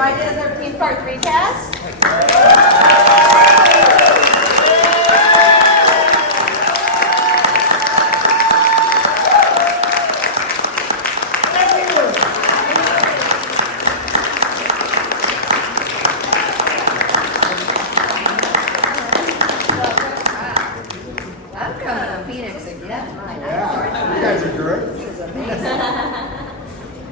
Friday the 13th Part 3 cast. I'm coming to Phoenix again. Yeah, you guys are good. This is amazing.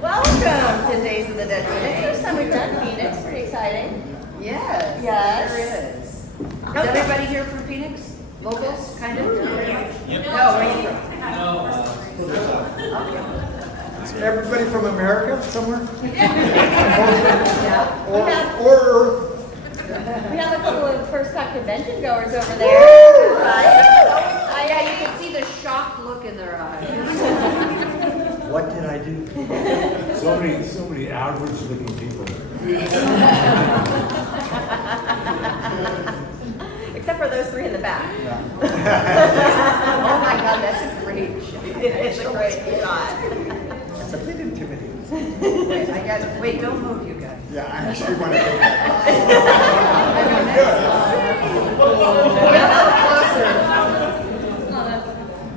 Welcome to Days of the Dead Phoenix. First time we've done Phoenix. Pretty exciting. Yes. Yes. There is. Is everybody here from Phoenix? Locals, kind of? No, where are you from? Okay. Everybody from America somewhere? Yeah. Or Earth? We have a couple of first time convention goers over there. Right? Yeah, you can see the shocked look in their eyes. What did I do? So many average looking people. Except for those three in the back. Oh my God, that's a great shot. It's a great shot. It's a bit intimidating. Wait, don't move, you guys. Yeah, I actually want to take Get a little closer.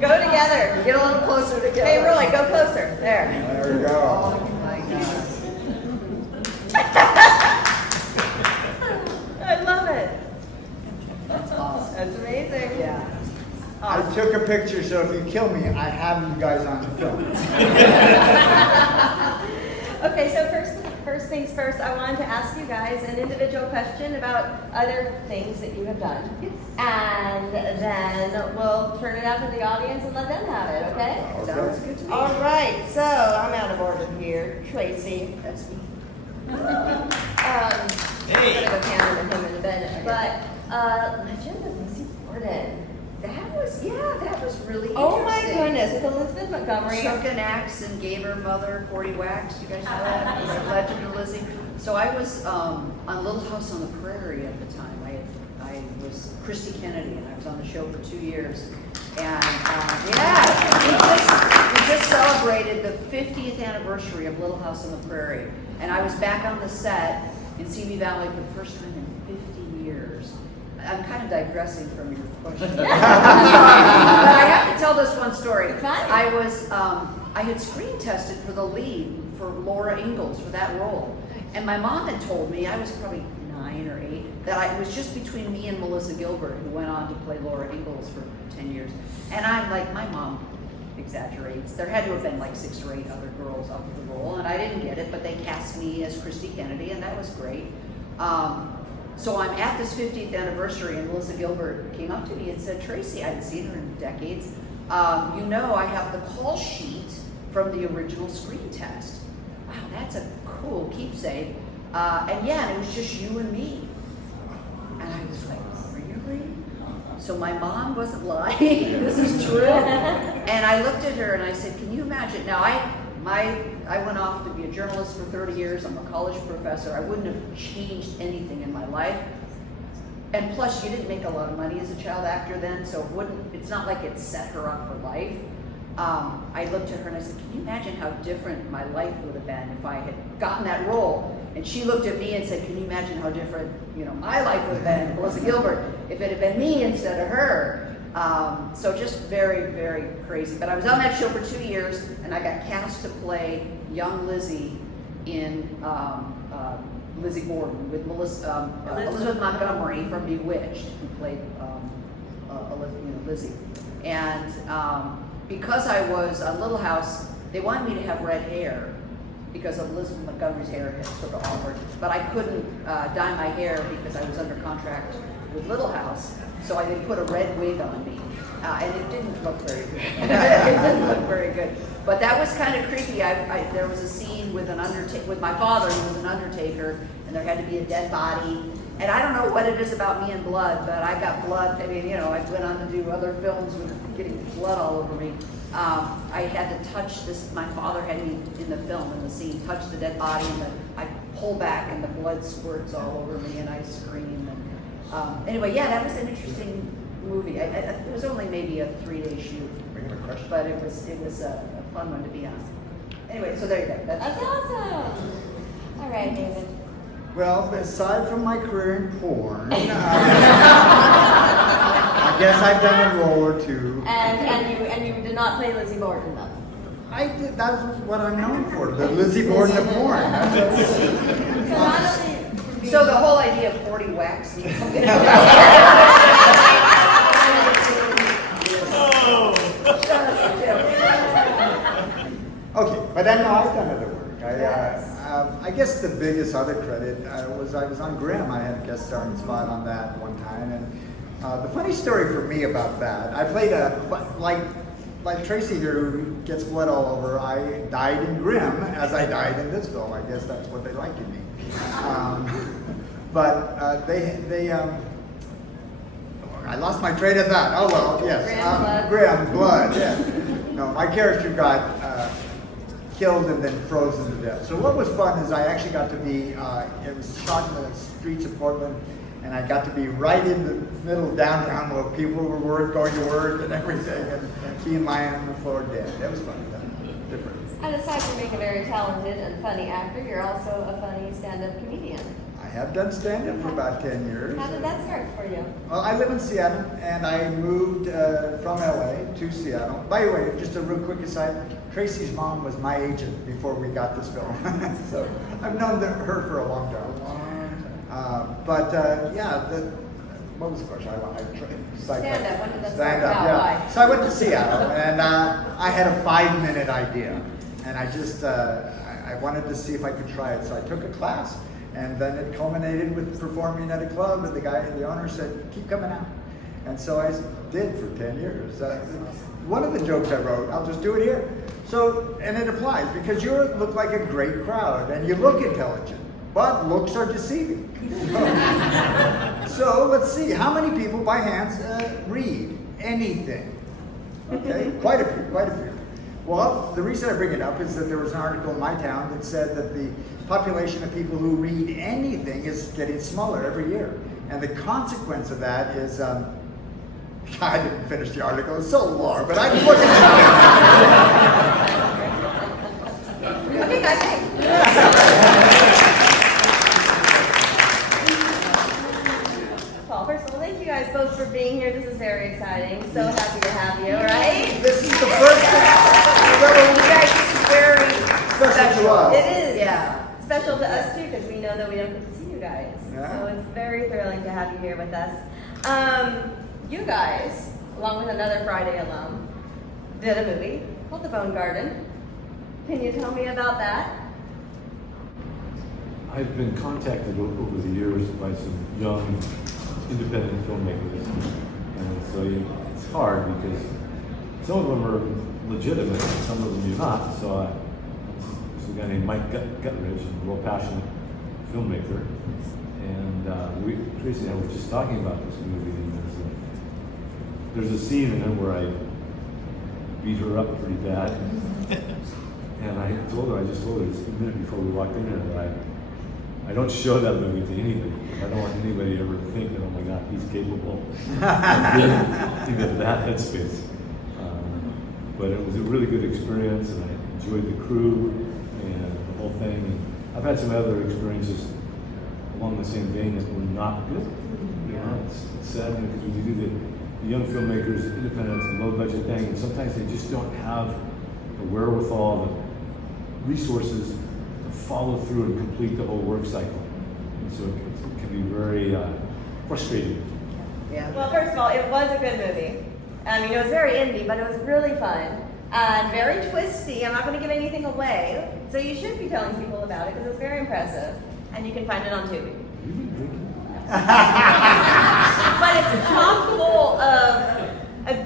Go together. Get a little closer together. Hey, Roy, go closer. There. There we go. Oh my God. I love it. That's awesome. That's amazing. Yeah. I took a picture, so if you kill me, I have you guys on the film. Okay, so first things first, I wanted to ask you guys an individual question about other things that you have done. Yes. And then we'll turn it out to the audience and let them have it, okay? Sounds good to me. All right, so I'm out of order here. Tracy. That's me. I'm gonna go camera him in a minute. But Legend of Lizzie Borden. That was really Oh my interesting. goodness, with Elizabeth Montgomery. Shook an axe and gave her mother 40 whacks. You guys know that? The Legend of Lizzie. So I was on Little House on the Prairie at the time. I was Christy Kennedy, and I was on the show for 2 years. And we just celebrated the 50th anniversary of Little House on the Prairie. And I was back on the set in Simi Valley for the first time in 50 years. I'm kind of digressing from your question. But I have to tell this one story. Fine. I had screen tested for the lead for Laura Ingalls for that role. And my mom had told me, I was probably 9 or 8, that it was just between me and Melissa Gilbert, who went on to play Laura Ingalls for 10 years. And I'm like, my mom exaggerates. There had to have been like 6 or 8 other girls up for the role, and I didn't get it, but they cast me as Christy Kennedy, and that was great. So I'm at this 50th anniversary, and Melissa Gilbert came up to me and said, Tracy, I hadn't seen her in decades. You know, I have the call sheet from the original screen test. Wow, that's a cool keepsake. And it was just you and me. And I was like, really? So my mom wasn't lying. This is true. And I looked at her and I said, can you imagine? Now, I went off to be a journalist for 30 years. I'm a college professor. I wouldn't have changed anything in my life. And plus, you didn't make a lot of money as a child actor then, so it's not like it set her up for life. I looked at her and I said, can you imagine how different my life would have been if I had gotten that role? And she looked at me and said, can you imagine how different, my life would have been, Melissa Gilbert, if it had been me instead of her? So just very, very crazy. But I was on that show for 2 years, and I got cast to play young Lizzie in Lizzie Borden with Elizabeth Montgomery from Bewitched, who played Lizzie. And because I was on Little House, they wanted me to have red hair because of Elizabeth Montgomery's hair had sort of awkward. But I couldn't dye my hair because I was under contract with Little House. So they put a red wig on me, and it didn't look very good. It didn't look very good. But that was kind of creepy. There was a scene with with my father, who was an undertaker, and there had to be a dead body. And I don't know what it is about me and blood, but I got blood. I mean, I went on to do other films with getting blood all over me. I had to touch this. My father had me in the film, in the scene, touch the dead body, and I pull back, and the blood squirts all over me, and I scream. And anyway, that was an interesting movie. It was only maybe a 3-day shoot, but it was a fun one to be on. Anyway, so there you go. That's awesome. All right, David. Well, aside from my career in porn, I guess I've done a role or two. And you did not play Lizzie Borden though. I did. That's what I'm known for. The Lizzie Borden of porn. So not only So the whole idea of 40 wax needs something. Okay, but I know I've done other work. I guess the biggest other credit was I was on Grimm. I had a guest starring spot on that one time, and the funny story for me about that, I played like Tracy here, who gets blood all over. I died in Grimm as I died in this film. I guess that's what they like in me. But I lost my train of thought. Oh well, yes. Grimm blood. Yeah. No, my character got killed and then frozen to death. So what was fun is I actually got to be. It was shot in the streets of Portland, and I got to be right in the middle of downtown where people were going to work and everything, and being lying on the floor dead. That was fun. Different. And aside from being a very talented and funny actor, you're also a funny stand-up comedian. I have done stand-up for about 10 years. How did that start for you? Well, I live in Seattle, and I moved from LA to Seattle. By the way, just a real quick aside, Tracy's mom was my agent before we got this film. So I've known her for a long time. What was the question? Stand-up. When did that start? Stand-up, Wow, yeah. why? So I went to Seattle, and I had a 5-minute idea, and I just I wanted to see if I could try it. So I took a class, and then it culminated with performing at a club, and the owner said, "Keep coming out." And so I did for 10 years. One of the jokes I wrote, I'll just do it here. So, and it applies because you look like a great crowd, and you look intelligent, but looks are deceiving. So let's see, how many people by hands read anything? Okay, quite a few. Well, the reason I bring it up is that there was an article in my town that said that the population of people who read anything is getting smaller every year. And the consequence of that is, I didn't finish the article, it's so long, but I can look at it. Okay, guys, hey. Paul, first of all, thank you guys both for being here. This is very exciting. So happy to have you, right? This is the first You guys, this is very special to us. It is. Yeah. Special to us too, because we know that we don't get to see you guys. Yeah. So it's very thrilling to have you here with us. You guys, along with another Friday alum, did a movie called The Bone Garden. Can you tell me about that? I've been contacted over the years by some young independent filmmakers, and so it's hard because some of them are legitimate and some of them you're not. So there's a guy named Mike Guttridge, a real passionate filmmaker, and Tracy and I were just talking about this movie, and there's a scene in it where I beat her up pretty bad, and I just told her just a minute before we walked in there that I don't show that movie to anybody. I don't want anybody ever to think that, oh my God, he's capable of being in that headspace. But it was a really good experience, and I enjoyed the crew and the whole thing. And I've had some other experiences along the same vein that were not good. You know, it's sad because when you do the young filmmakers, independent, and low budget thing, and sometimes they just don't have the wherewithal, the resources to follow through and complete the whole work cycle. And so it can be very frustrating. Yeah. Well, first of all, it was a good movie. It was very indie, but it was really fun and very twisty. I'm not going to give anything away, so you should be telling people about it because it was very impressive, and you can find it on Tubi. But it's chock full of.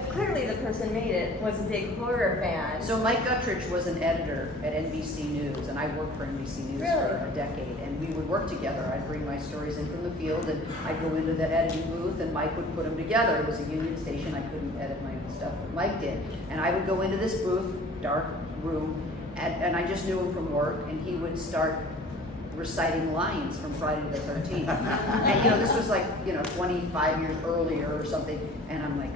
Clearly, the person made it was a big horror fan. So Mike Guttridge was an editor at NBC News, and I worked for NBC News for a decade, and we would work together. I'd bring my stories in from the field, and I'd go into the editing booth, and Mike would put them together. It was a union station. I couldn't edit my own stuff, but Mike did. And I would go into this booth, dark room, and I just knew him from work, and he would start reciting lines from Friday the 13th. And this was like 25 years earlier or something, and I'm like,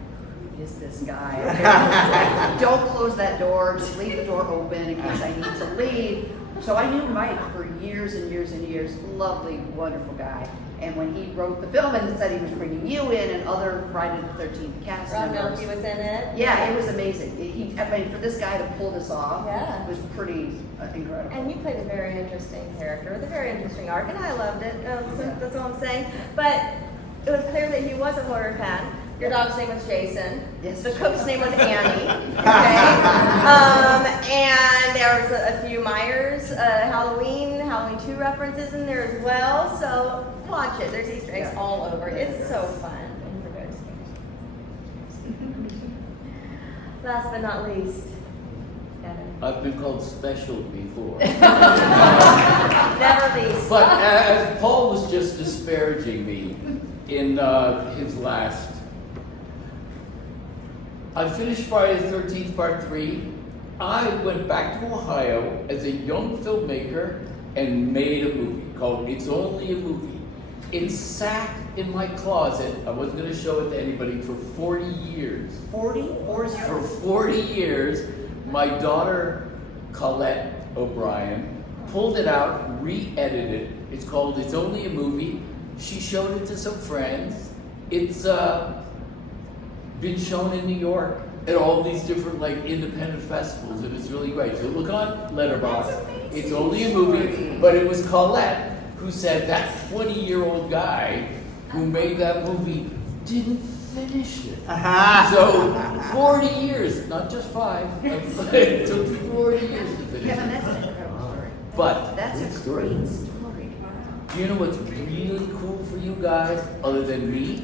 is this guy? Okay. Don't close that door, just leave the door open in case I need to leave. So I knew Mike for years and years and years. Lovely, wonderful guy. And when he wrote the film and said he was bringing you in and other Friday the 13th cast Ron members. Milkey was in it. Yeah, it was amazing. I mean, for this guy to pull this off, Yeah. was pretty incredible. And you played a very interesting character with a very interesting arc, and I loved it. That's all I'm saying. But it was clear that he was a horror fan. Your dog's name was Jason. Yes. The cook's name was Annie. Okay. And there was a few Myers, Halloween 2 references in there as well. So watch it. There's Easter eggs all over. It's so fun. And we're very scared. Last but not least, Kevin. I've been called special before. Never least. But as Paul was just disparaging me in his last, I finished Friday the 13th, Part 3. I went back to Ohio as a young filmmaker and made a movie called It's Only a Movie. It sat in my closet. I wasn't going to show it to anybody for 40 years. 40? For 40 years, my daughter, Colette O'Brien, pulled it out, re-edited it. It's called It's Only a Movie. She showed it to some friends. It's been shown in New York at all these different independent festivals, and it's really great. So look on Letterboxd. It's only a movie, but it was Colette who said that 20-year-old guy who made that movie didn't finish it. So 40 years, not just 5. It took 40 years to finish Kevin, it. that's an incredible story. But That's a great story. do you know what's really cool for you guys, other than me?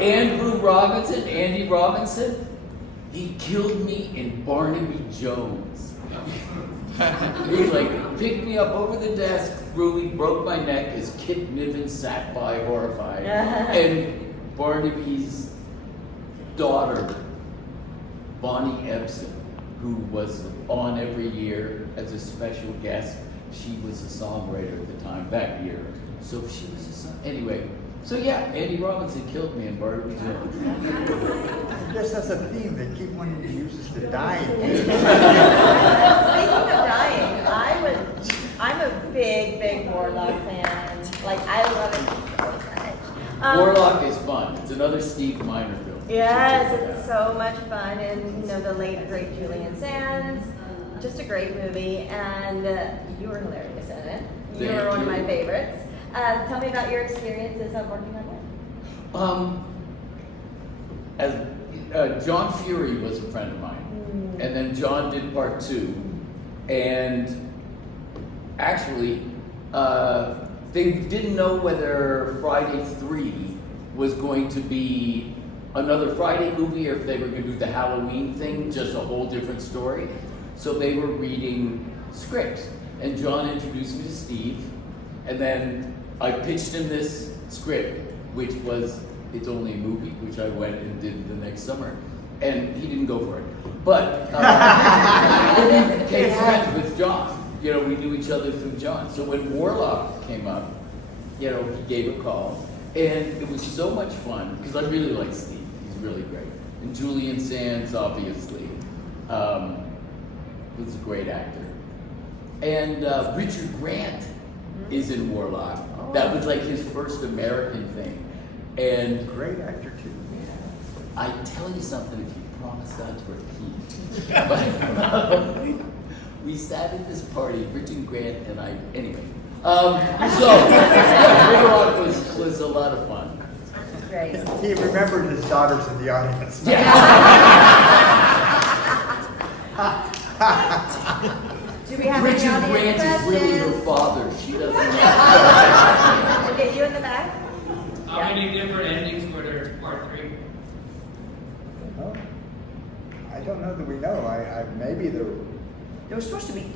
Andy Robinson, he killed me in Barnaby Jones. He picked me up over the desk, threw me, broke my neck as Kit Niven sat by horrified. And Barnaby's daughter, Bonnie Ebsen, who was on every year as a special guest, she was a songwriter at the time, that year. So she was a song. Anyway, so yeah, Andy Robinson killed me in Barnaby Jones. I guess that's a theme. They keep wanting to use us to die. Speaking of dying, I'm a big Warlock fan. I love it so much. Warlock is fun. It's another Steve Miner film. Yes, it's so much fun, and the late great Julian Sands, just a great movie, and you were hilarious in it. You Thank were one of you. my favorites. Tell me about your experiences of working on it. As John Fury was a friend of mine, and then John did Part 2, and actually, they didn't know whether Friday 3 was going to be another Friday movie or if they were going to do the Halloween thing, just a whole different story. So they were reading scripts, and John introduced me to Steve, and then I pitched him this script, which was It's Only a Movie, which I went and did the next summer, and he didn't go for it. But we became friends with John. We knew each other through John. So when Warlock came up, he gave a call, and it was so much fun because I really like Steve. He's really great, and Julian Sands, obviously, was a great actor, and Richard Grant is in Warlock. That was his first American thing, and Great actor too. I tell you something, if you promise not to repeat. But we sat at this party, Richard Grant and I, anyway. Warlock was a lot of fun. Great. He remembered his daughters in the audience. Do we have Richard any Grant audience is really her questions? father. She doesn't know. We'll get you in the back. How many different endings were there in Part 3? Oh, I don't know that we know. I maybe there. There was supposed to be,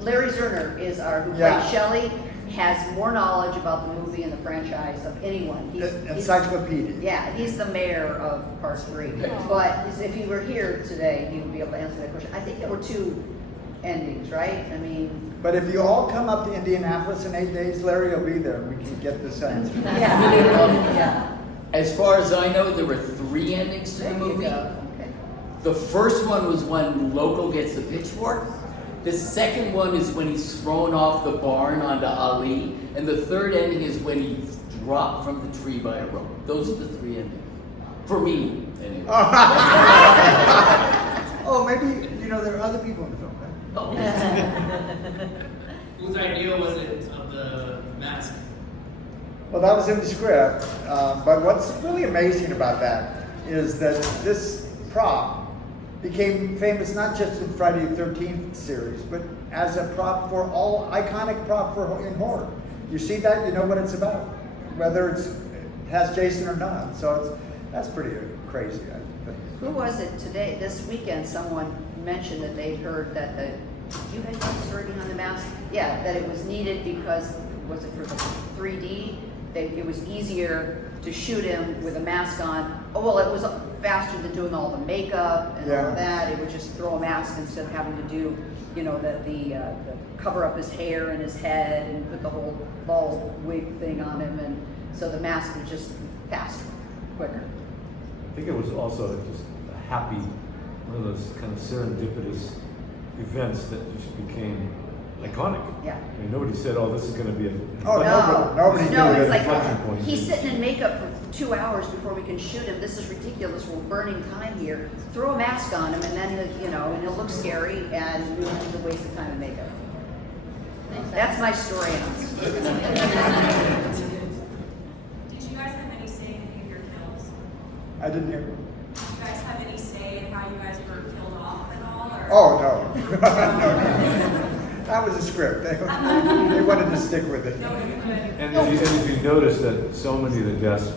Larry Zerner is who Yeah. played Shelley, has more knowledge about the movie and the franchise of anyone. Encyclopedia. Yeah, he's the mayor of Part 3. But if he were here today, he would be able to answer that question. I think there were 2 endings, right? I mean, But if you all come up to Indianapolis in 8 days, Larry will be there. We can get this answer. yeah. As far as I know, there were 3 endings to the There you movie. go. Okay. The first one was when Loco gets the pitchfork. The second one is when he's thrown off the barn onto Ali. And the third ending is when he's dropped from the tree by a rope. Those are the three endings. For me, anyway. Oh, maybe, there are other people in the film, right? Oh. Whose idea was it of the mask? Well, that was in the script, but what's really amazing about that is that this prop became famous not just in Friday the 13th series, but as a prop for iconic prop in horror. You see that, you know what it's about, whether it has Jason or not. So that's pretty crazy, I think. Who was it today? This weekend, someone mentioned that they'd heard that you had wording on the mask? Yeah, that it was needed because, was it for the 3D? That it was easier to shoot him with a mask on. Oh, well, it was faster than doing all the makeup and all of that. It would just throw a mask instead of having to do, the cover up his hair and his head and put the whole bald wig thing on him. And so the mask was just faster, quicker. I think it was also just a happy, one of those kind of serendipitous events that just became iconic. Yeah. I mean, nobody said, "Oh, this is going to be a." Oh, nobody knew No, it it's at like the inflection point. he's sitting in makeup for 2 hours before we can shoot him. This is ridiculous. We're burning time here. Throw a mask on him, and then and he'll look scary, and we don't have to waste the time in makeup. That's my story. Did you guys have any say in any of your kills? I didn't hear. Did you guys have any say in how you guys were killed off at all? Or? Oh, no. No. That was a script. They wanted to stick with it. No, you couldn't. And if you notice that so many of the deaths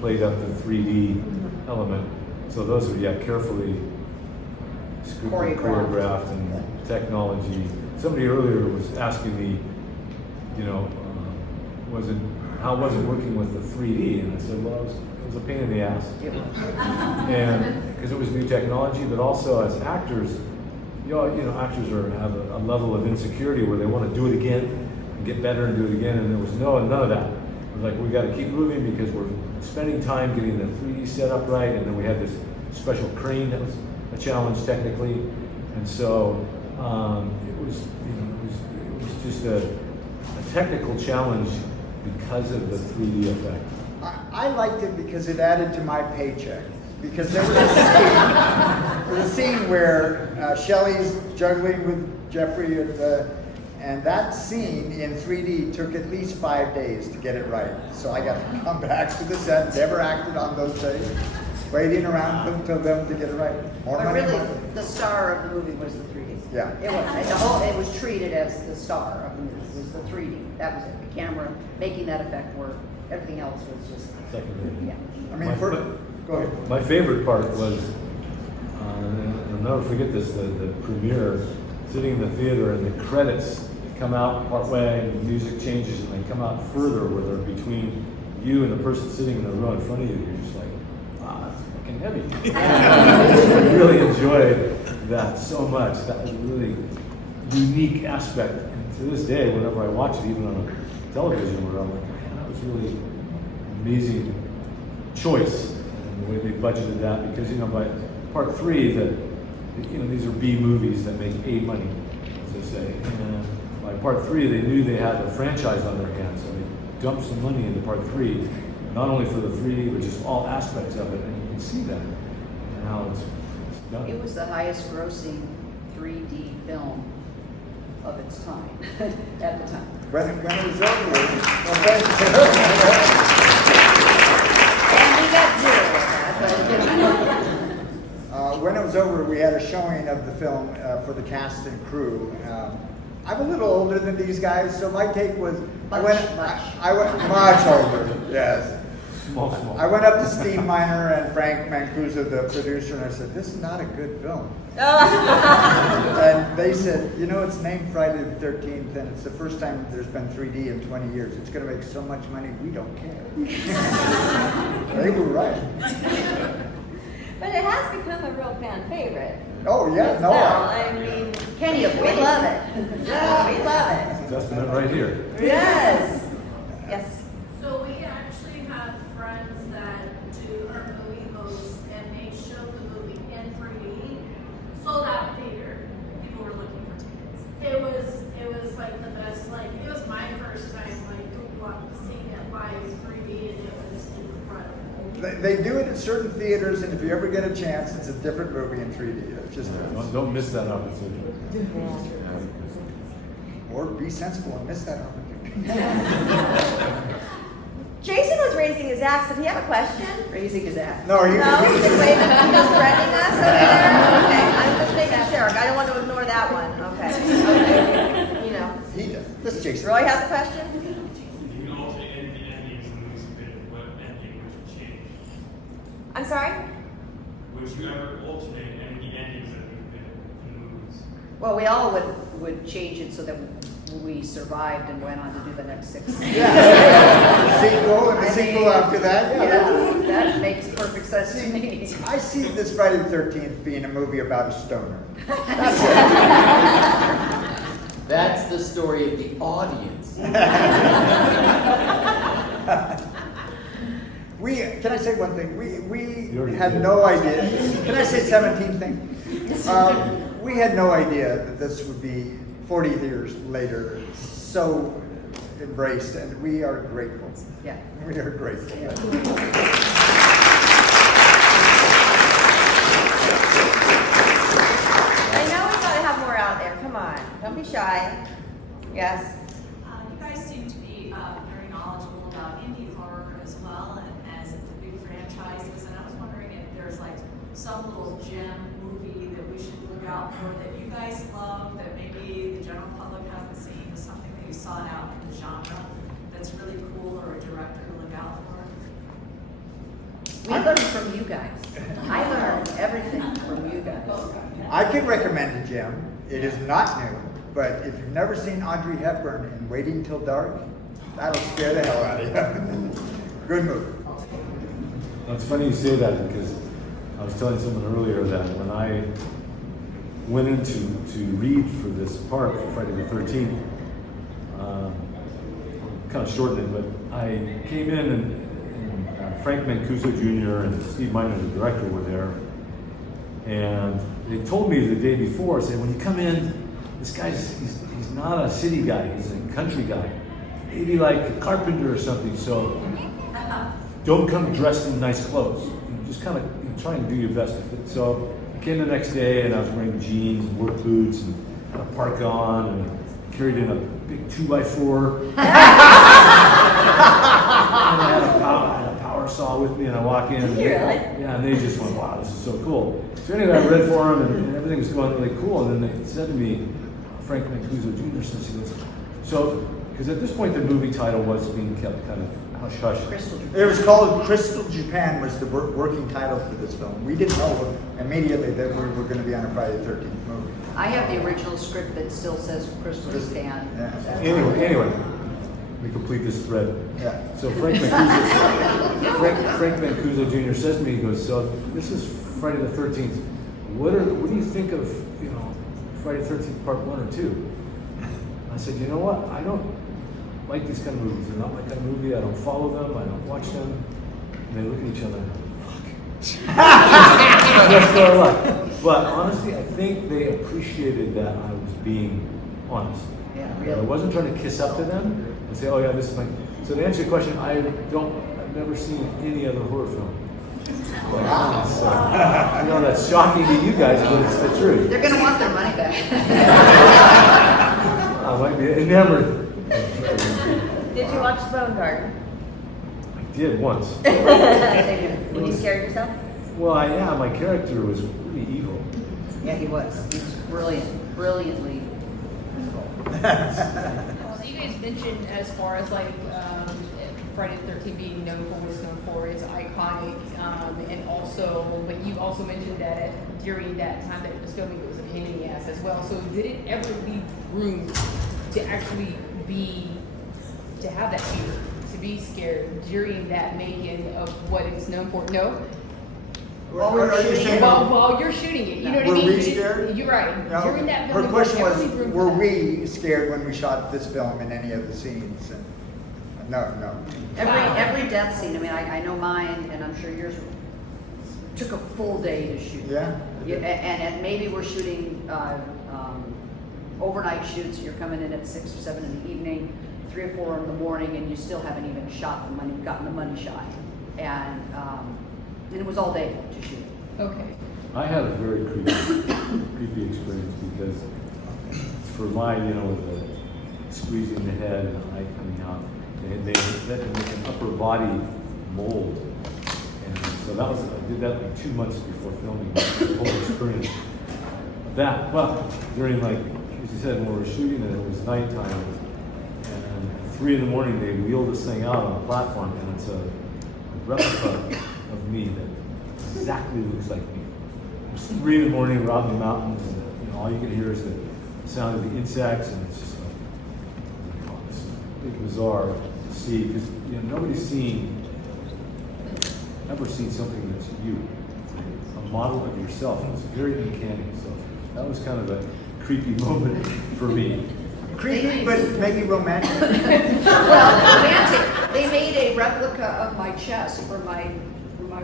played up the 3D element, so those are carefully scripted, choreographed, and technology. Somebody earlier was asking me, how was it working with the 3D? And I said, well, it was a pain in the ass. And because it was new technology, but also as actors, actors have a level of insecurity where they want to do it again and get better and do it again, and there was none of that. It was like, we got to keep moving because we're spending time getting the 3D set up right, and then we had this special crane that was a challenge technically, and so it was just a technical challenge because of the 3D effect. I liked it because it added to my paycheck. Because there was a scene where Shelley's juggling with Jeffrey, and that scene in 3D took at least 5 days to get it right. So I got to come back to the set, never acted on those days, waiting around for them to get it right. More But money, really, more money. the star of the movie was the 3D. Yeah. It was. It was treated as the star of the movie. It was the 3D. That was it. The camera making that effect work. Everything else was just, Secondary. yeah. I mean, go ahead. My favorite part was, I'll never forget this, the premiere, sitting in the theater and the credits come out part way and the music changes and they come out further where they're between you and the person sitting in the row in front of you. You're just like, wow, that's fucking heavy. I really enjoyed that so much. That was a really unique aspect. And to this day, whenever I watch it, even on a television, where I'm like, man, that was really amazing choice. The way they budgeted that, because by part 3, these are B movies that make A money, as they say. And by part 3, they knew they had a franchise on their hands, so they dumped some money into part 3, not only for the 3D, but just all aspects of it. And you can see that and how it's done. It was the highest grossing 3D film of its time at the time. When it was over with, well, thank And we got zero of that, when it was over, we had a showing of the film for the cast and crew. I'm a little older than these guys, so my take was I went much older. Yes. Small. I went up to Steve Miner and Frank Mancuso, the producer, and I said, "This is not a good film." And they said, "It's named Friday the 13th, and it's the first time there's been 3D in 20 years. It's going to make so much money, we don't care." They were right. But it has become a real fan favorite. Oh yeah, no. I mean, Kenny, we love it. Yeah, we love it. Testament right here. Yes. Yes. So we actually have friends that do our movie hosts, and they show the movie in 3D, they do it at certain theaters, and if you ever get a chance, it's a different movie in 3D. It's just Don't miss that opportunity. or be sensible and miss that opportunity. Jason was raising his axe. Did he have a question? Raising his act. No, No, he's just waving. He's just threatening us over there. Okay, I'm just making sure. I don't want to ignore that one. Okay. Okay. You know, he does. This is Jason. Roy has a question. You can alternate any endings in the movie submitted. What ending would you change? I'm sorry. Would you ever alternate any of the endings that we've been in the movies? Well, we all would change it so that we survived and went on to do the next 6. Yeah. The sequel and the I sequel mean, after that. Yeah, that makes perfect sense to me. I see this Friday the 13th being a movie about a stoner. That's the story of the audience. Can I say one thing? We You already had did. no idea. Can I say 17th thing? We had no idea that this would be 40 years later so embraced, and we are grateful. Yeah. We are grateful. I know we gotta have more out there. Come on, don't be shy. Yes. You guys seem to be very knowledgeable about indie horror as well and as the big franchises. And I was wondering if there's like some little gem movie that we should look out for that you guys love that maybe the general public hasn't seen, or something that you sought out in the genre that's really cool, or a director to look out for. We learned from you guys. I learned everything from you guys. I can recommend a gem. It is not new, but if you've never seen Audrey Hepburn in Waiting Till Dark, that'll scare the hell out of you. Good movie. Well, it's funny you say that because I was telling someone earlier that when I went in to read for this part for Friday the 13th, kind of shortened it, but I came in and Frank Mancuso Jr. and Steve Miner, the director, were there. And they told me the day before, saying, when you come in, this guy's, he's not a city guy, he's a country guy. Maybe like a carpenter or something, so don't come dressed in nice clothes. You just kind of try and do your best to fit. So I came the next day and I was wearing jeans and work boots and had a parka on and carried in a big 2x4. And I had a power saw with me, and I walk in. And yeah, and they just went, "Wow, this is so cool." So anyway, I read for them, and everything was going really cool. And then they said to me, Frank Mancuso Jr. says, he goes, so because at this point the movie title was being kept kind of hush hush. Crystal. It was called Crystal Japan was the working title for this film. We didn't know immediately that we were going to be on a Friday the 13th movie. I have the original script that still says Crystal Japan. Yeah. Anyway, we complete this thread. Yeah. So Frank Mancuso Jr. says to me, he goes, so this is Friday the 13th. What do you think of, Friday the 13th Part 1 or 2? I said, you know what? I don't like these kind of movies. They're not my kind of movie. I don't follow them. I don't watch them. And they look at each other and fuck. That's our luck. But honestly, I think they appreciated that I was being honest. Yeah, I really. wasn't trying to kiss up to them and say, oh yeah, this is my... So to answer your question, I've never seen any other horror film. So, I know that's shocking to you guys, but it's the truth. They're going to want their money back. I might be enamored. Did you watch Bone Garden? I did once. When you scared yourself? Well, yeah, my character was really evil. Yeah, he was. He was brilliantly evil. So you guys mentioned as far as like Friday the 13th being known for what it's known for, it's iconic, and also, but you also mentioned that during that time that it was filming, it was a pain in the ass as well. So did it ever leave room to actually to have that fear, to be scared during that making of what it's known for? No? Are you saying While you're shooting it, you know what I were mean? we scared? You're right. No, During that her filming, question there was, ever leave room for were that? we scared when we shot this film in any of the scenes? And no. Every death scene, I mean, I know mine, and I'm sure yours took a full day to shoot. Yeah. Yeah, and maybe we're shooting overnight shoots. You're coming in at 6 or 7 in the evening, 3 or 4 in the morning, and you still haven't even gotten the money shot. And And it was all day to shoot. Okay. I had a very creepy experience because for mine, the squeezing the head and the eye coming out, they had to make an upper body mold. And so I did that like 2 months before filming the whole experience. That, well, during as you said, when we were shooting it, it was nighttime. And at 3 a.m, they wheeled this thing out on a platform, and it's a replica of me that exactly looks like me. It's 3 a.m, we're out in the mountains, and all you can hear is the sound of the insects, and it's just like, oh, this is really bizarre to see, because nobody's ever seen something that's you, a model of yourself. It's very uncanny. So that was kind of a creepy moment for me. Creepy, but maybe romantic. Well, romantic. They made a replica of my chest from my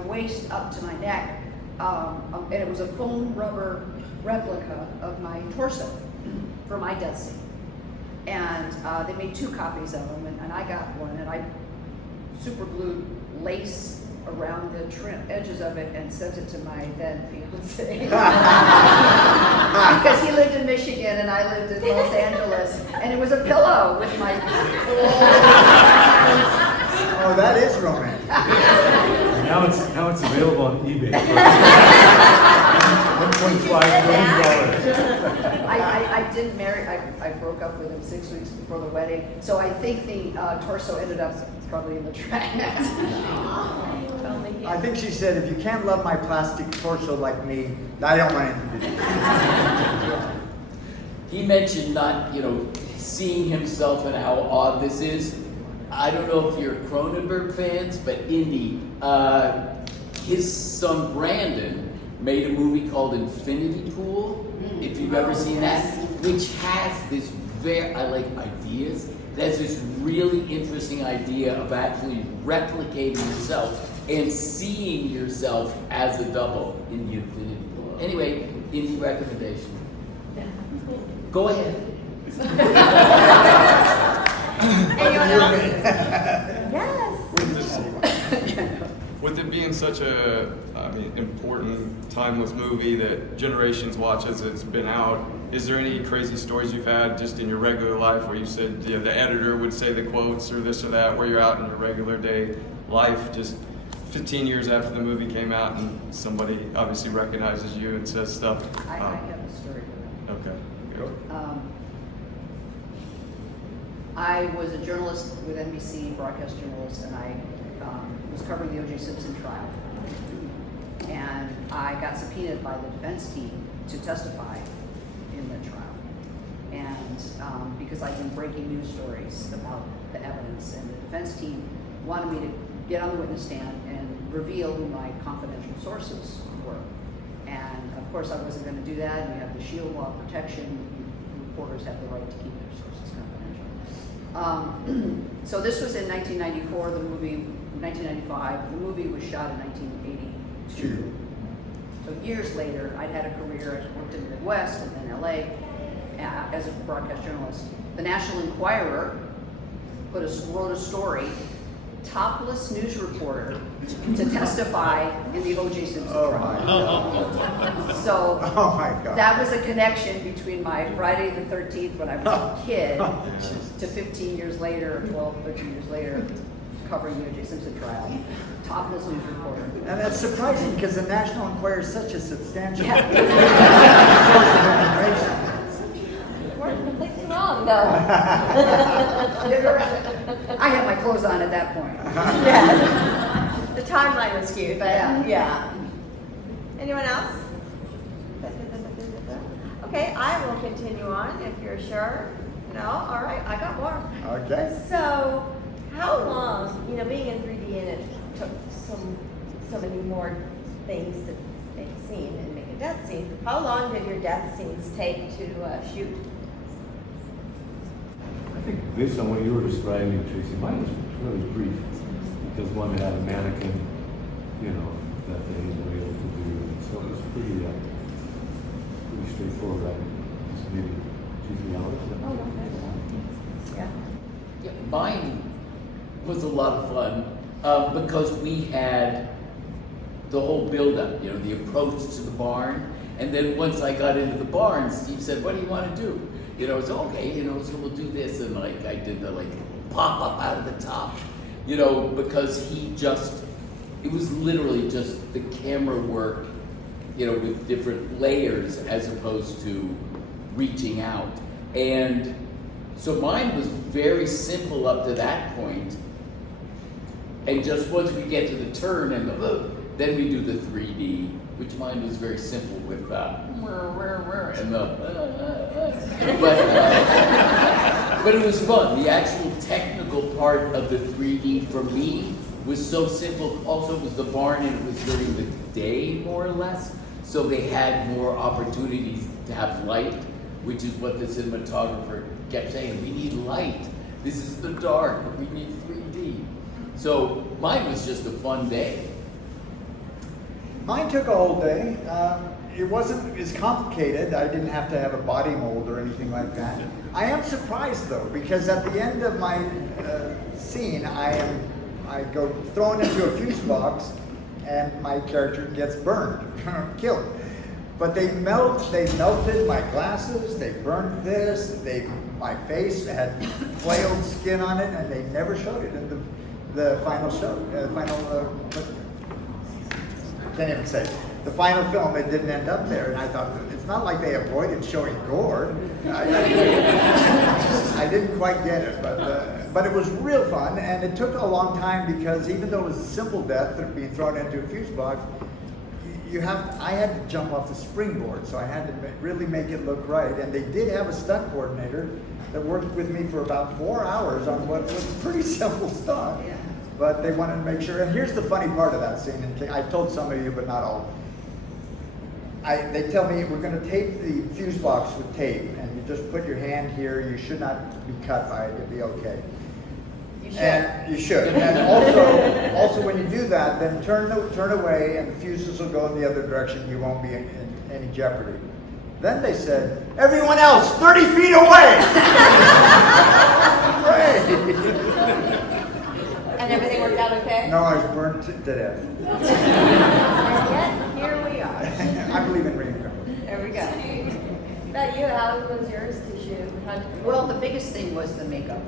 waist up to my neck, and it was a foam rubber replica of my torso for my death scene. And they made 2 copies of them, and I got one, and I super glued lace around the edges of it and sent it to my then fiance. Because he lived in Michigan and I lived in Los Angeles, and it was a pillow with my Oh, that is romantic. Now it's available on eBay for $1.5 million. I didn't marry, I broke up with him 6 weeks before the wedding, so I think the torso ended up probably in the trash. I think she said, if you can't love my plastic torso like me, I don't want anything to do. He mentioned not, seeing himself and how odd this is. I don't know if you're Cronenberg fans, but Indy, his son Brandon made a movie called Infinity Pool, if you've ever seen that, which has this I like ideas. There's this really interesting idea of actually replicating yourself and seeing yourself as a double in the Infinity Pool. Anyway, Indy recommendation. Go ahead. Anyone else? Yes. With it being such a, important, timeless movie that generations watch as it's been out, is there any crazy stories you've had just in your regular life where you said the editor would say the quotes or this or that, where you're out in your regular day life, just 15 years after the movie came out and somebody obviously recognizes you and says stuff? I have a story for that. Okay. Go. I was a journalist with NBC, broadcast journalist, and I was covering the O.J. Simpson trial. And I got subpoenaed by the defense team to testify in the trial. And because I'd been breaking news stories about the evidence, and the defense team wanted me to get on the witness stand and reveal who my confidential sources were. And of course I wasn't going to do that. You have the Shield law protection. Reporters have the right to keep their sources confidential. So this was in 1994, the movie, 1995. The movie was shot in 1982. So years later, I'd had a career, I worked in the Midwest and then LA as a broadcast journalist. The National Enquirer wrote a story, topless news reporter to testify in the O.J. Simpson trial. So Oh my God. that was a connection between my Friday the 13th when I was a kid to 15 years later, 12, 13 years later, covering the O.J. Simpson trial. Topless news reporter. And that's surprising because the National Enquirer is such a substantial Yeah. source of information. We're completely wrong, though. I had my clothes on at that point. Yeah. The timeline was skewed, but Yeah. yeah. Anyone else? Okay, I will continue on if you're sure. No? All right, I got more. Okay. So, how long, being in 3D and it took so many more things to make a scene and make a death scene, how long did your death scenes take to shoot? I think based on what you were describing, Tracy, mine was really brief because one had a mannequin, that they were able to do, and so it was pretty straightforward. I think it's maybe 2-3 hours. Oh, okay. Yeah. Yeah, mine was a lot of fun because we had the whole build-up, you know, the approach to the barn. And then once I got into the barn, Steve said, "What do you want to do?" You know, it's okay, you know, so we'll do this, and like I did the like pop up out of the top, you know, because it was literally just the camera work, you know, with different layers as opposed to reaching out. And so mine was very simple up to that point. And just once we get to the turn and then we do the 3D, which mine was very simple with and but it was fun. The actual technical part of the 3D for me was so simple. Also, it was the barn and it was during the day more or less. So they had more opportunities to have light, which is what the cinematographer kept saying. We need light. This is the dark. We need 3D. So mine was just a fun day. Mine took a whole day. It wasn't as complicated. I didn't have to have a body mold or anything like that. I am surprised though, because at the end of my scene, I go thrown into a fuse box, and my character gets burned, killed. But they melted my glasses. They burned this. My face had flailed skin on it, and they never showed it in the final show. Can't even say. The final film, it didn't end up there, and I thought, it's not like they avoided showing gore. I didn't quite get it, but it was real fun, and it took a long time because even though it was a simple death of being thrown into a fuse box, I had to jump off the springboard, so I had to really make it look right. And they did have a stunt coordinator that worked with me for about 4 hours on what was a pretty simple stunt. Yeah. But they wanted to make sure. And here's the funny part of that scene, and I told some of you, but not all. They tell me we're going to tape the fuse box with tape, and you just put your hand here. You should not be cut by it. It'll be okay. You should. And you should. And also when you do that, then turn away, and the fuses will go in the other direction. You won't be in any jeopardy. Then they said, everyone else, 30 feet away. Hooray! And everything worked out okay? No, I was burnt to death. And yet, here we are. I believe in reincarnation. There we go. About you, how was yours to shoot? Well, the biggest thing was the makeup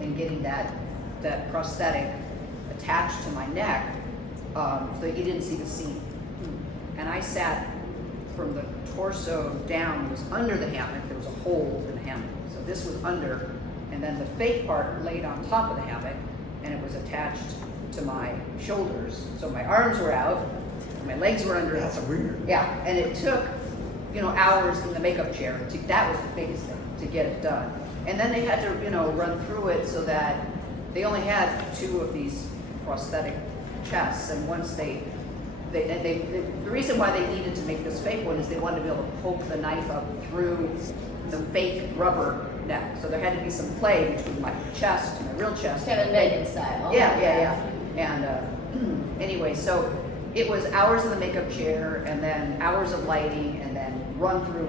and getting that prosthetic attached to my neck so that you didn't see the seam. And I sat from the torso down, was under the hammock. There was a hole in the hammock. So this was under, and then the fake part laid on top of the hammock, and it was attached to my shoulders. So my arms were out, my legs were under. That's weird. Yeah, and it took, hours in the makeup chair. That was the biggest thing, to get it done. And then they had to, run through it so that they only had 2 of these prosthetic chests, and once the reason why they needed to make this fake one is they wanted to be able to poke the knife up through the fake rubber neck. So there had to be some play between my chest and my real chest. Kevin Bacon style. Yeah. And anyway, so it was hours in the makeup chair, and then hours of lighting, and then run through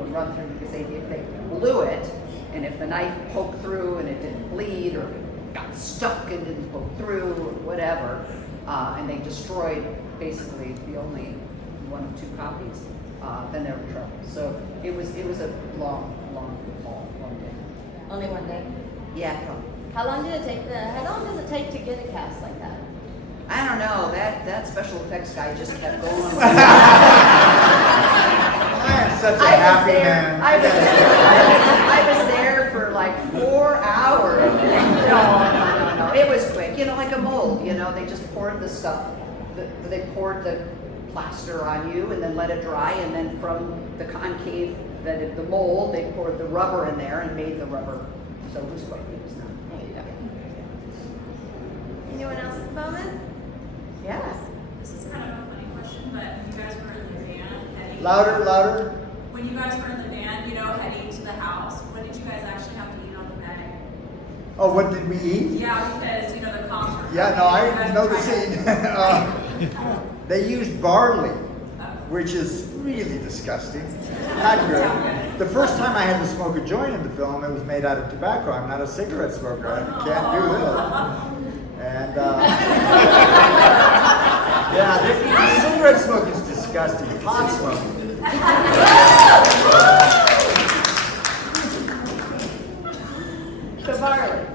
because if they blew it, and if the knife poked through and it didn't bleed, or if it got stuck and didn't poke through, or whatever, and they destroyed basically the only 1 of 2 copies, then they were in trouble. So it was a long day. Only one day. Yeah, probably. How long does it take to get a cast like that? I don't know. That special effects guy just kept going. I am such a happy man. I was there for like 4 hours. No. It was quick. Like a mold. They just poured the stuff. They poured the plaster on you and then let it dry, and then from the concave, the mold, they poured the rubber in there and made the rubber. So it was quick. It was not. Anyone else at the moment? Yeah. This is kind of a funny question, but you guys were in the van heading. Louder. When you guys were in the van, heading to the house, what did you guys actually have to eat on the way? Oh, what did we eat? Yeah, because the cops were. Yeah, no, I know the scene. They used barley, which is really disgusting. Not good. The first time I had to smoke a joint in the film, it was made out of tobacco. I'm not a cigarette smoker. I can't do that. And yeah, the Cigarette smoking is disgusting. Pot smoking. So barley.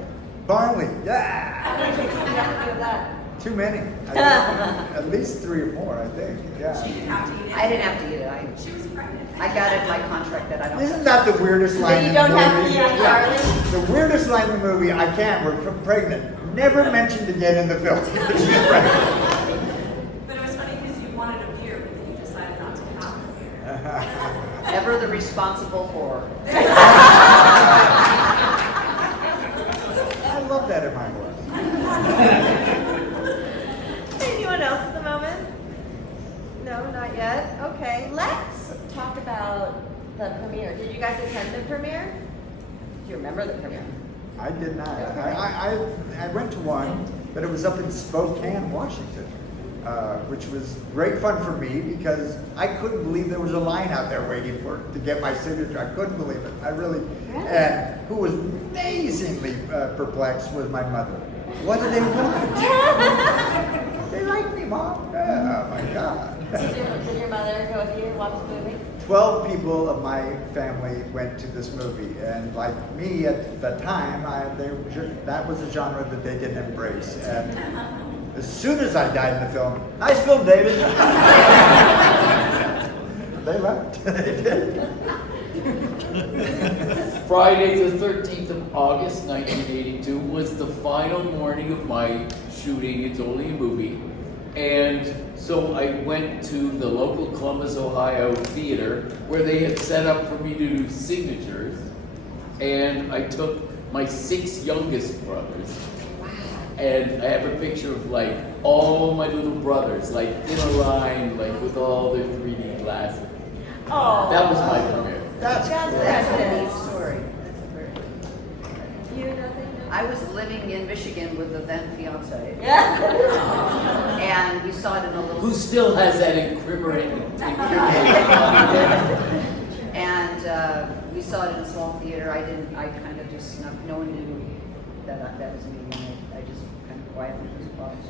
Barley, How yeah. many drinks do you have to do with that? Too many. I think. At least 3 or 4, I think. She Yeah. didn't have to eat it. I didn't have to eat it. She was pregnant. I got it in my contract that I don't. Isn't that the weirdest So line you in don't the have to movie? eat barley? The weirdest line in the movie, I can't, we're pregnant. Never mentioned again in the film. She's pregnant. But it was funny because you wanted a beer, but then you decided not to have a beer. Ever the responsible whore. I love that in my voice. Anyone else at the moment? No, not yet. Okay, let's talk about the premiere. Did you guys attend the premiere? Do you remember the premiere? I did not. I went to one, but it was up in Spokane, Washington, which was great fun for me because I couldn't believe there was a line out there waiting to get my signature. I couldn't believe it. I really. And who was amazingly perplexed was my mother. What do they want? They like me, Mom. Oh my God. Did your mother go with you and watch the movie? 12 people of my family went to this movie, and like me at the time, that was a genre that they didn't embrace. And as soon as I died in the film, nice film, David. They left. They did. Friday the 13th of August, 1982 was the final morning of my shooting It's Only a Movie. And so I went to the local Columbus, Ohio theater where they had set up for me to do signatures. And I took my 6 youngest brothers. And I have a picture of like all my little brothers, like in a line, like with all their 3D glasses. Oh, That was my premiere. That's That's cool. a neat story. You nothing? I was living in Michigan with the then fiance. Yeah. And we saw it in a little. Who still has that incriminating? And we saw it in a small theater. I kind of just snuck. No one knew that was me. And I just kind of quietly just watched.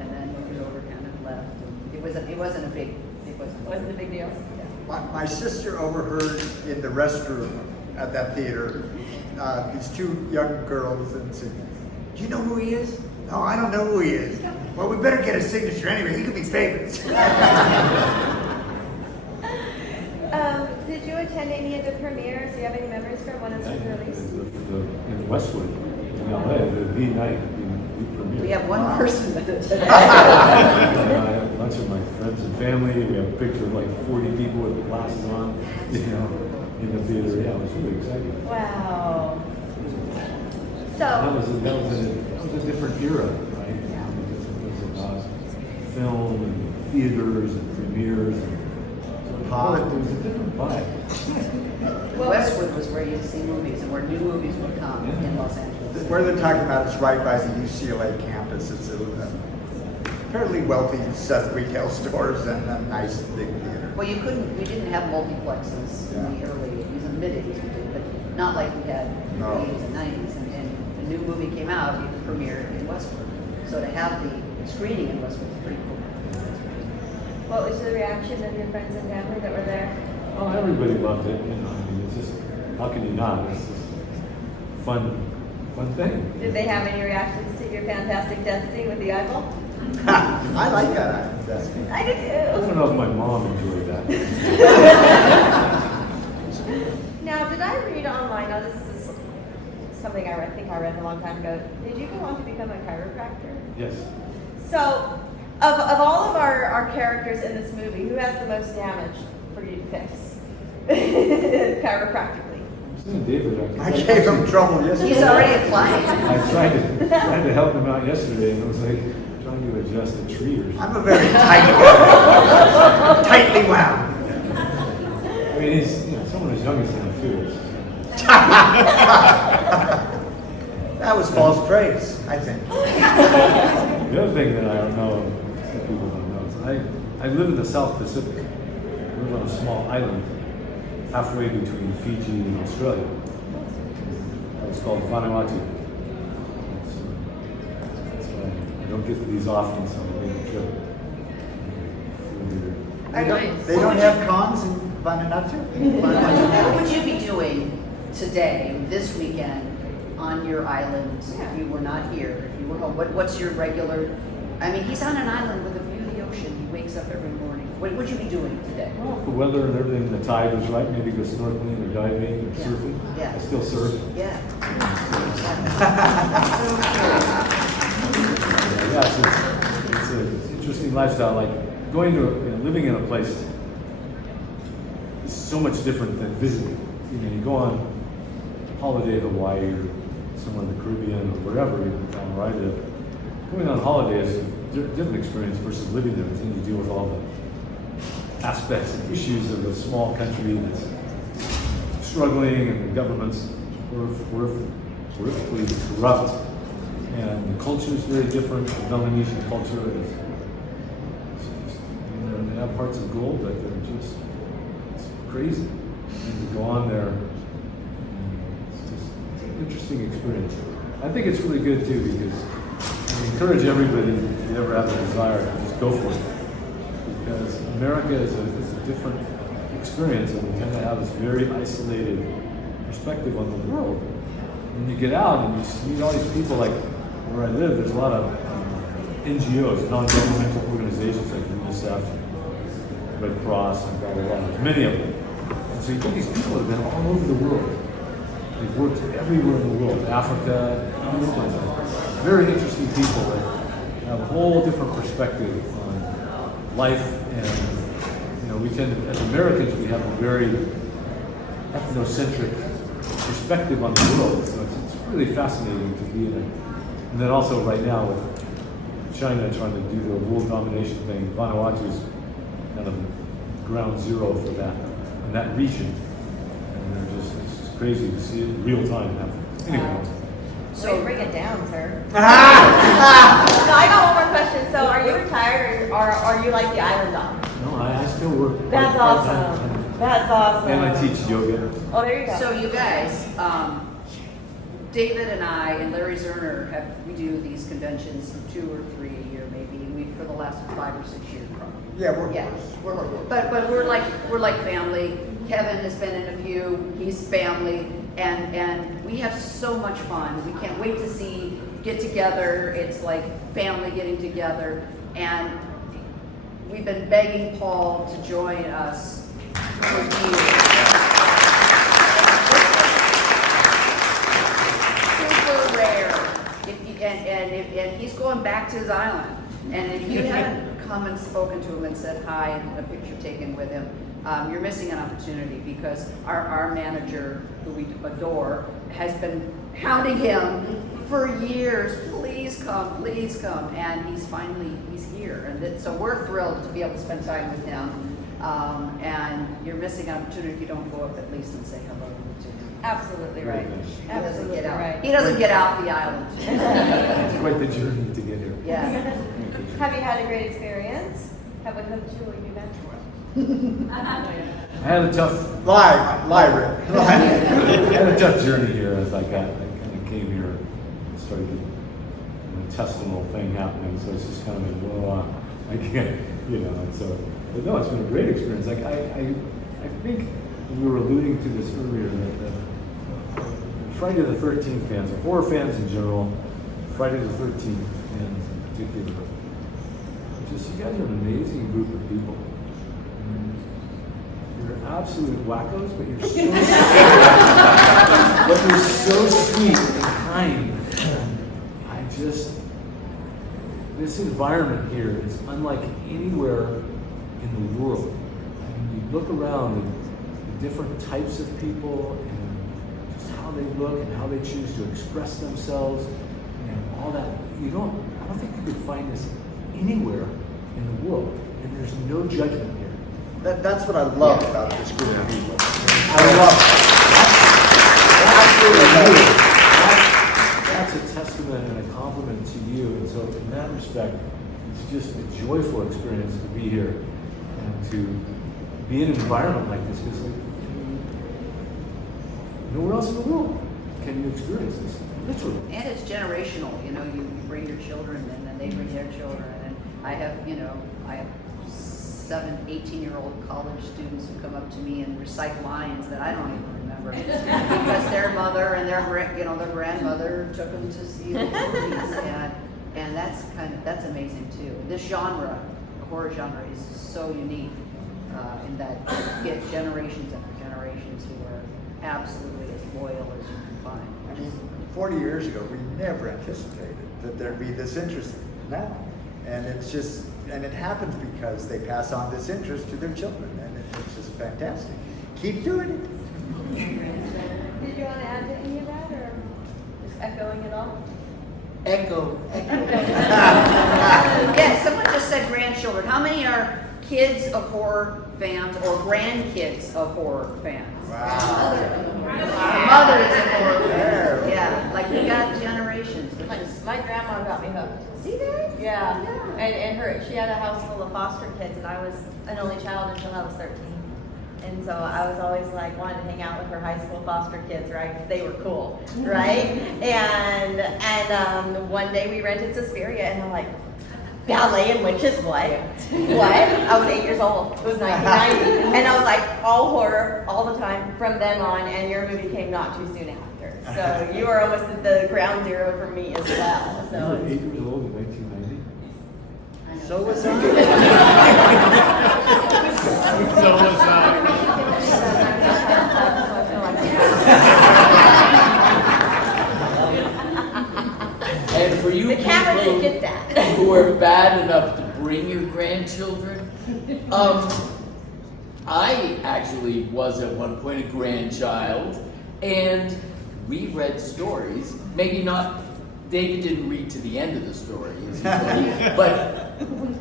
And then it was over, kind of left. And it wasn't a big. Wasn't a big deal. My sister overheard in the restroom at that theater these 2 young girls and said, "Do you know who he is?" "No, I don't know who he is." "Well, we better get his signature anyway. He could be famous." Did you attend any of the premieres? Do you have any memories from when it's released? In Westwood, in LA, the V night, the premiere. We have one person that attended. I have a bunch of my friends and family. We have a picture of like 40 people with glasses on, in the theater. Yeah, it was really exciting. Wow. That So, was a different era, right? Because it was about film and theaters and premieres and it was a different vibe. Westwood was where you'd see movies and where new movies would come in Los Angeles. Where they're talking about is right by the UCLA campus. It's a fairly wealthy set of retail stores and a nice big theater. Well, we didn't have multiplexes in the early 80s and mid 80s, we did, but not like we had in the No. 80s and 90s. And the new movie came out, it premiered in Westwood. So to have the screening in Westwood was pretty cool. what was the reaction of your friends and family that were there? Oh, everybody loved it. I mean, it's just, how can you not? It's just a fun thing. Did they have any reactions to your fantastic death scene with the eyeball? I like that. That's I did I too. don't know if my mom enjoyed that. Now, did I read online? Now, this is something I think I read a long time ago. Did you go on to become a chiropractor? Yes. So, of all of our characters in this movie, who has the most damage for you to fix? Chiropractically. I'm seeing David. I gave him trouble yesterday. He's already applying. I tried to help him out yesterday, and it was like trying to adjust a tree or something. I'm a very tightly wound. I mean, he's someone as young as him too. That was false praise, I think. The other thing that I don't know, some people don't know, is I live in the South Pacific. I live on a small island halfway between Fiji and Australia. It's called Vanuatu. I don't get to these often, so I made a trip. They Are don't, you- they don't have cons in Vanuatu? What would you be doing today, this weekend, on your island if you were not here, if you were home? What's your regular, I mean, he's on an island with a view of the ocean. He wakes up every morning. What would you be doing today? Well, if the weather and everything, the tide was right, maybe go snorkeling or diving or Yeah. surfing. Yeah. I still surf. Yeah. Yeah, it's an interesting lifestyle. Like going to, living in a place is so much different than visiting. You go on holiday to Hawaii or somewhere in the Caribbean or wherever, even down where I live. Going on holiday is a different experience versus living there. You need to deal with all the aspects and issues of a small country that's struggling, and the government's horrifically corrupt, and the culture is very different. The Melanesian culture is, they have hearts of gold, but they're just, it's crazy. And to go on there, it's an interesting experience. I think it's really good too, because I encourage everybody, if you ever have a desire, to just go for it. Because America is a different experience, and we tend to have this very isolated perspective on the world. When you get out and you meet all these people, like where I live, there's a lot of NGOs, non-governmental organizations like UNICEF, Red Cross, and blah, blah, blah. There's many of them. And so you get these people that have been all over the world. They've worked everywhere in the world, Africa, very interesting people that have a whole different perspective on life. And we tend to, as Americans, we have a very ethnocentric perspective on the world. So it's really fascinating to be in it. And then also right now with China trying to do the world domination thing, Vanuatu is kind of ground zero for that in that region. And it's just crazy to see it in real time happen. Anyway. So bring it down, sir. No, I got one more question. So, are you retired, or are you like the island dog? No, I still work. That's part-time. awesome. That's awesome. And I teach yoga. Oh, there you go. So you guys, David and I and Larry Zerner we do these conventions 2 or 3 a year maybe. For the last 5 or 6 years probably. Yeah, but we're like family. Kevin has been in a few. He's family, and we have so much fun. We can't wait to get together. It's like family getting together, and we've been begging Paul to join us for years. Super rare. And he's going back to his island. And if you haven't come and spoken to him and said hi and had a picture taken with him, you're missing an opportunity, because our manager, who we adore, has been hounding him for years. Please come, and he's here, and so we're thrilled to be able to spend time with him. And you're missing an opportunity if you don't go up at least and say hello to him. Absolutely right. He doesn't Absolutely get out. right. He doesn't get out the island. It's quite the journey to get here. Yeah. Have you had a great experience? What will you be back for? I had a tough Lie, Rick. I had a tough journey here as I kind of came here and started getting an intestinal thing happening. So it's just kind of like, whoa, I can't, and so, but no, it's been a great experience. Like I think we were alluding to this earlier that Friday the 13th fans, or horror fans in general, Friday the 13th fans in particular, you guys are an amazing group of people. You're absolute wackos, but you're so sweet and kind. This environment here is unlike anywhere in the world. I mean, you look around and the different types of people and just how they look and how they choose to express themselves and all that. I don't think you could find this anywhere in the world, and there's no judgment here. That's what I love about this group of people. I love it. That's a testament and a compliment to you, and so in that respect, it's just a joyful experience to be here and to be in an environment like this, because nowhere else in the world can you experience this, literally. And it's generational, you bring your children and then they bring their children, and I have 7, 18-year-old college students who come up to me and recite lines that I don't even remember because their mother and their grandmother took them to see the movies, and that's amazing too. This genre, the horror genre, is so unique in that you get generations after generations who are absolutely as loyal as you can find. I mean, 40 years ago, we never anticipated that there'd be this interest now. And it's just, and it happens because they pass on this interest to their children, and it's just fantastic. Keep doing it. Did you want to add to any of that, or just echoing it all? Echo. Yeah, someone just said grandchildren. How many are kids of horror fans or grandkids of horror fans? Wow. Mothers of horror There. fans. Yeah, like we got generations. Which is, My grandma got me hooked. see that? Yeah, and she had a house full of foster kids, and I was an only child until I was 13. And so I was always like wanting to hang out with her high school foster kids, right? 'Cause they were cool, right? and one day we rented Suspiria, and I'm like, ballet and witches, what? What? I was 8 years old. It was 1990, and I was like, all horror, all the time from then on. And your movie came not too soon after, so you were almost at the ground zero for me as well. You were So 8 years old in 1990? So was I. So was And for you the camera people didn't get that. who are bad enough to bring your grandchildren, I actually was at one point a grandchild, and we read stories. Maybe not, David didn't read to the end of the story, as he told you, but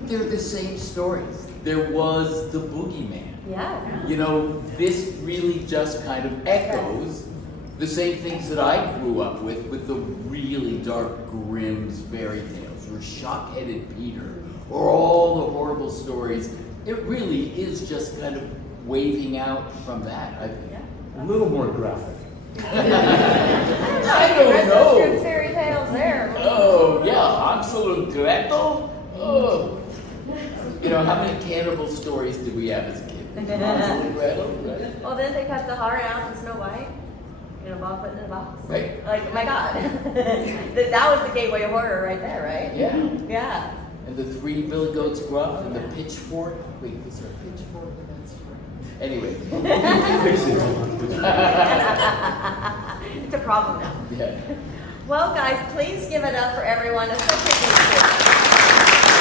they're the same stories. There was the boogeyman. Yeah. You know, this really just kind of echoes the same things that I grew up with the really dark Grimm's fairy tales, or Shock-Headed Peter, or all the horrible stories. It really is just kind of waving out from that. A little more graphic. I don't know. Good fairy tales there. Oh, yeah, Hansel and Gretel? Oh. You know, how many cannibal stories did we have as kids? Hansel and Gretel, right? Well, then they cut the heart out in Snow White. In a box, put in a box. Right. Like, my God. that was the gateway of horror right there, right? Yeah. Yeah. And the 3 Billy Goats Gruff and the pitchfork. Wait, was there a pitchfork in that story? Anyway. Fix it. It's a problem now. Yeah. Well, guys, please give it up for everyone, especially these kids.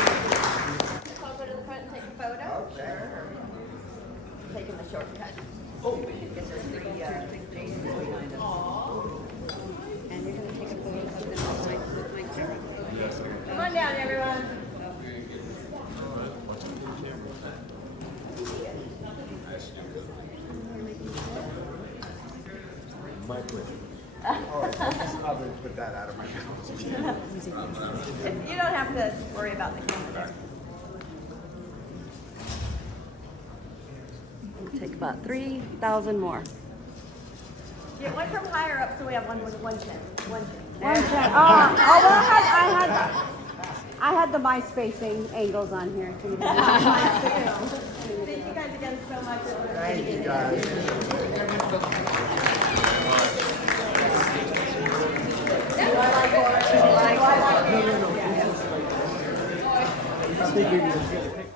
I'll go to the front and take a photo. Okay. Taking the shortcut. Oh, Because there's 3 Jasons behind us. And you're going to take a photo of them with my camera. Come on down, everyone. My pleasure. Oh, I'll put that out of my mouth. You don't have to worry about the camera there. We'll take about 3,000 more. Yeah, one from higher up, so we have one with 110. 110. One check. I had the MySpace angles on here. Thank you guys again so much. Thank you, guys. Do I like horror? Do I like horror? I think you can just get a picture.